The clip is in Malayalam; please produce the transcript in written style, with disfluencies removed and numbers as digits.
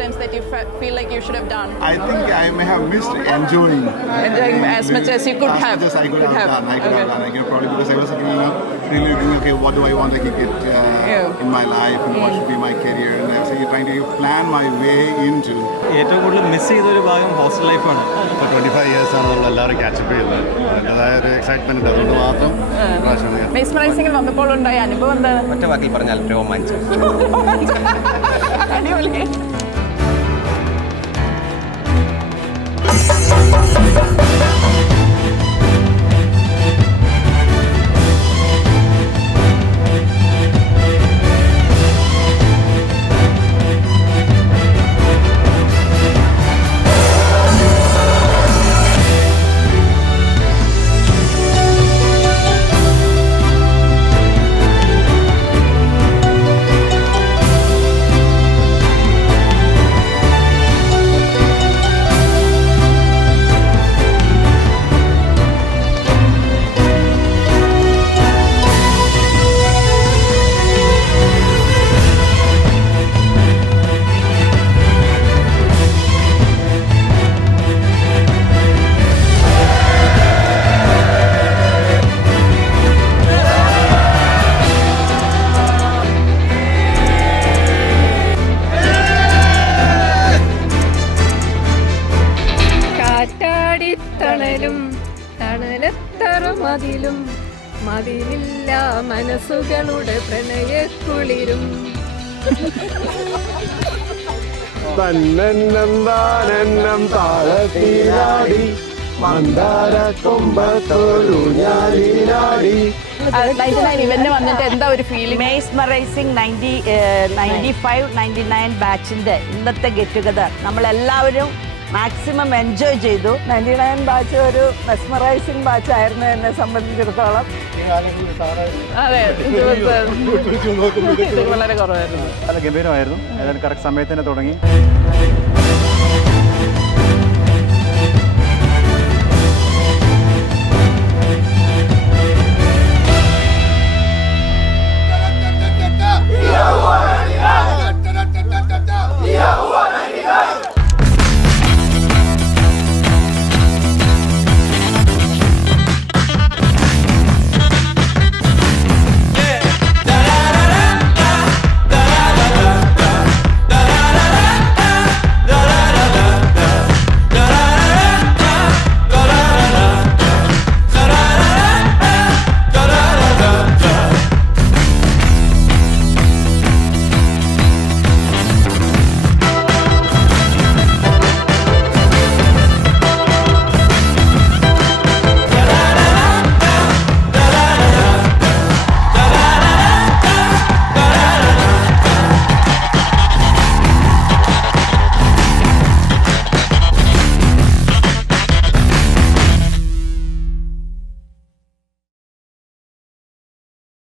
times that you feel like you should have done? I think I may have missed enjoying As much as you could have. As much as I could have done. I could have done. I could probably, because I was really looking, okay, what do I want to get in my life, and what should be my career, and I was trying to plan my way into. ഏറ്റവും കൂടുതൽ മിസ് ചെയ്തൊരു ഭാഗം ഹോസ്റ്റൽ ലൈഫാണ്. ഇപ്പോൾ 25 years ആണ് നമ്മൾ എല്ലാവരും ക്യാച്ചപ്പ് ചെയ്യുന്നത്. അതിൻ്റെതായ ഒരു എക്സൈറ്റ്മെൻറ്റ് ഉണ്ട്. അതുകൊണ്ട് മാത്രം മെസ്മറൈസിംഗിൽ വന്നപ്പോൾ ഉണ്ടായ അനുഭവം എന്താണ്? ഒറ്റ വാക്കിൽ പറഞ്ഞാൽ രോമാഞ്ചം. അടിപൊളി. തണലെത്തറ മതിലും മതിലില്ല മനസ്സുകളുടെ പ്രണയക്കുളിരും തന്നെന്നം താളത്തിലാടി മന്ദാര കൊമ്പത്തോരു ഞാലിനാടി. ഇവന്റ് വന്നിട്ട് എന്താ ഒരു ഫീലിംഗ്? മെസ്മറൈസിംഗ് 95-99 ബാച്ചിന്റെ ഇന്നത്തെ ഗെറ്റ് ടുഗദർ നമ്മളെല്ലാവരും മാക്സിമം എൻജോയ് ചെയ്തു. 99 ബാച്ച് ഒരു മെസ്മറൈസിംഗ് ബാച്ച് ആയിരുന്നു എന്നെ സംബന്ധിച്ചിടത്തോളം. അതെ, ഇത് വളരെ കുറവായിരുന്നു. നല്ല ഗംഭീരമായിരുന്നു. ഏതായാലും കറക്റ്റ് സമയത്ത് തന്നെ തുടങ്ങി.